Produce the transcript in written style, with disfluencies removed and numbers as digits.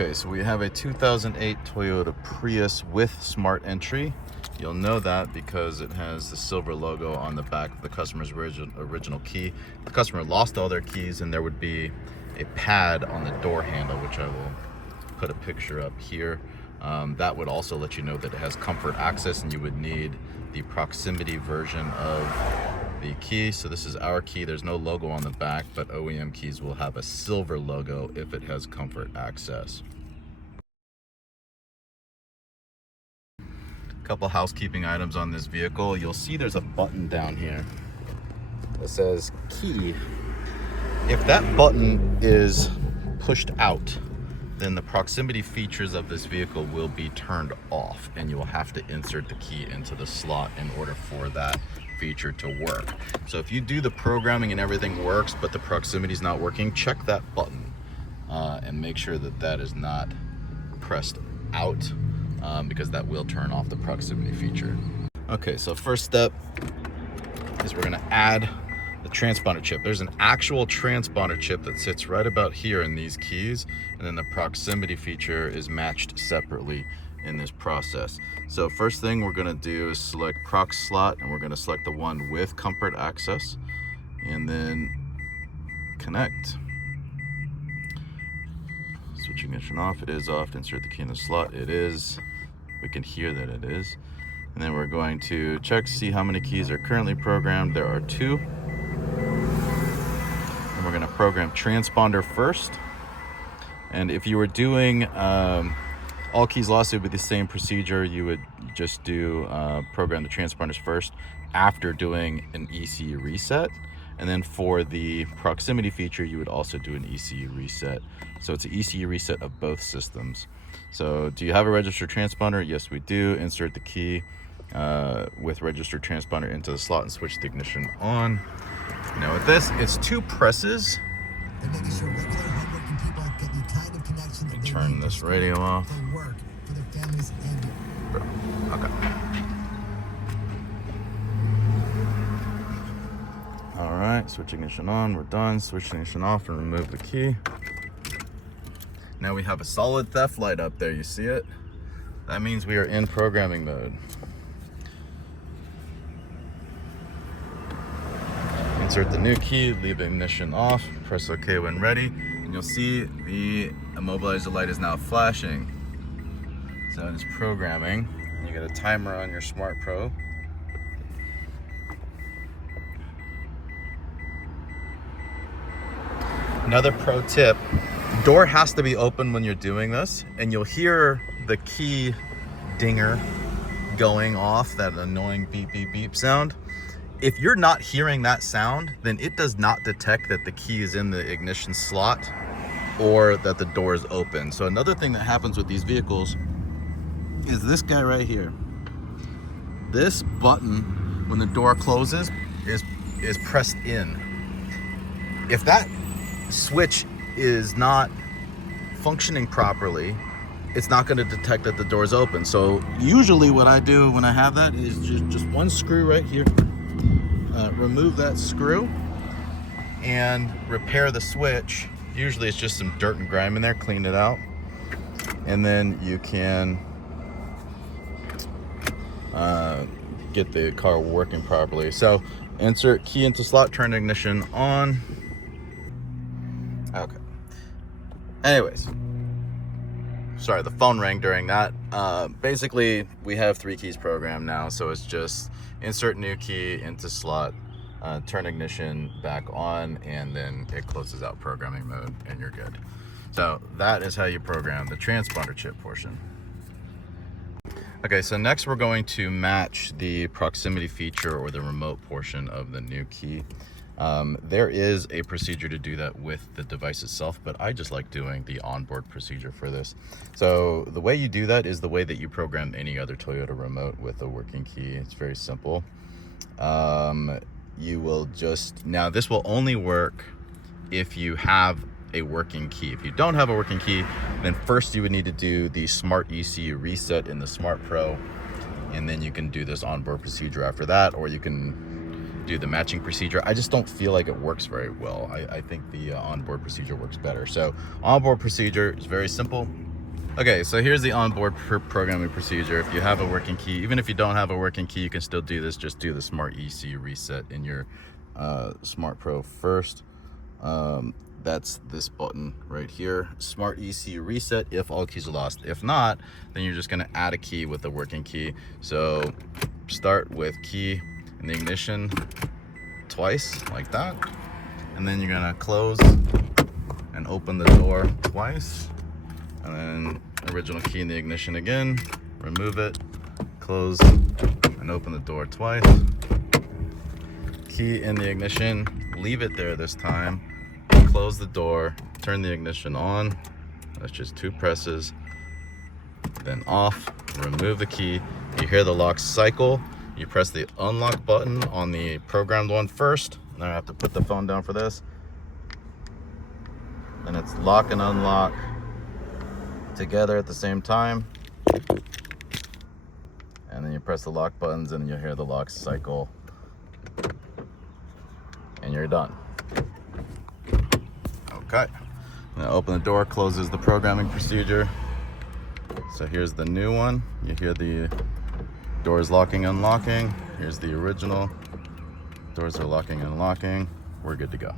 Okay, so we have a 2008 Toyota Prius with smart entry. You'll know that because it has the silver logo on the back of the customer's original key. The customer lost all their keys, and there would be a pad on the door handle, which I will put a picture up here. That would also let you know that it has comfort access, and you would need the proximity version of the key. So this is our key. There's no logo on the back, but OEM keys will have a silver logo if it has comfort access. Couple housekeeping items on this vehicle. You'll see there's a button down here that says key. If that button is pushed out, then the proximity features of this vehicle will be turned off, and you will have to insert the key into the slot in order for that feature to work. So if you do the programming and everything works, but the proximity is not working, check that button and make sure that that is not pressed out, because that will turn off the proximity feature. Okay, so first step is we're gonna add the transponder chip. There's an actual transponder chip that sits right about here in these keys, and then the proximity feature is matched separately in this process. So first thing we're gonna do is select prox slot, and we're gonna select the one with comfort access, and then connect. Switch ignition off. It is off. Insert the key in the slot. It is. We can hear that it is. And then we're going to check to see how many keys are currently programmed. There are 2. And we're going to program transponder first. And if you were doing all keys lost, it would be the same procedure. You would just do program the transponders first after doing an ECU reset. And then for the proximity feature, you would also do an ECU reset. So it's an ECU reset of both systems. So do you have a registered transponder? Yes, we do. Insert the key with registered transponder into the slot and switch the ignition on. Now with this, it's 2 presses. They're making sure regular hardworking people get the kind of connection that they Turn need this radio off. for work, for their families, and you. Okay. All right, switch ignition on, we're done. Switch ignition off and remove the key. Now we have a solid theft light up there, you see it? That means we are in programming mode. Insert the new key, leave ignition off, press OK when ready, and you'll see the immobilizer light is now flashing. So it is programming. You get a timer on your Smart Pro. Another pro tip, door has to be open when you're doing this, and you'll hear the key dinger going off, that annoying beep, beep, beep sound. If you're not hearing that sound, then it does not detect that the key is in the ignition slot or that the door is open. So another thing that happens with these vehicles is this guy right here. This button, when the door closes, is pressed in. If that switch is not functioning properly, it's not going to detect that the door is open. So usually what I do when I have that is just one screw right here. Remove that screw and repair the switch. Usually it's just some dirt and grime in there, clean it out, and then you can get the car working properly. So insert key into slot, turn ignition on. Okay. Anyways, sorry, the phone rang during that. Basically, we have 3 keys programmed now, so it's just insert new key into slot, turn ignition back on, and then it closes out programming mode, and you're good. So that is how you program the transponder chip portion. Okay, so next we're going to match the proximity feature or the remote portion of the new key. There is a procedure to do that with the device itself, but I just like doing the onboard procedure for this. So the way you do that is the way that you program any other Toyota remote with a working key. It's very simple. You will just, now this will only work if you have a working key. If you don't have a working key, then first you would need to do the Smart ECU reset in the Smart Pro, and then you can do this onboard procedure after that, or you can do the matching procedure. I just don't feel like it works very well. I think the onboard procedure works better. So onboard procedure is very simple. Okay, so here's the onboard programming procedure. If you have a working key, even if you don't have a working key, you can still do this. Just do the Smart EC reset in your Smart Pro first. That's this button right here, Smart EC reset if all keys are lost. If not, then you're just gonna add a key with the working key. So start with key in the ignition twice, like that. And then you're gonna close and open the door twice. And then original key in the ignition again, remove it, close and open the door twice. Key in the ignition, leave it there this time, close the door, turn the ignition on. That's just 2 presses, then off, remove the key. You hear the lock cycle. You press the unlock button on the programmed one first. Then I have to put the phone down for this. Then it's lock and unlock together at the same time. And then you press the lock buttons and you'll hear the lock cycle. And you're done. Okay. Now open the door, closes the programming procedure. So here's the new one. You hear the doors locking, unlocking. Here's the original. Doors are locking, unlocking. We're good to go.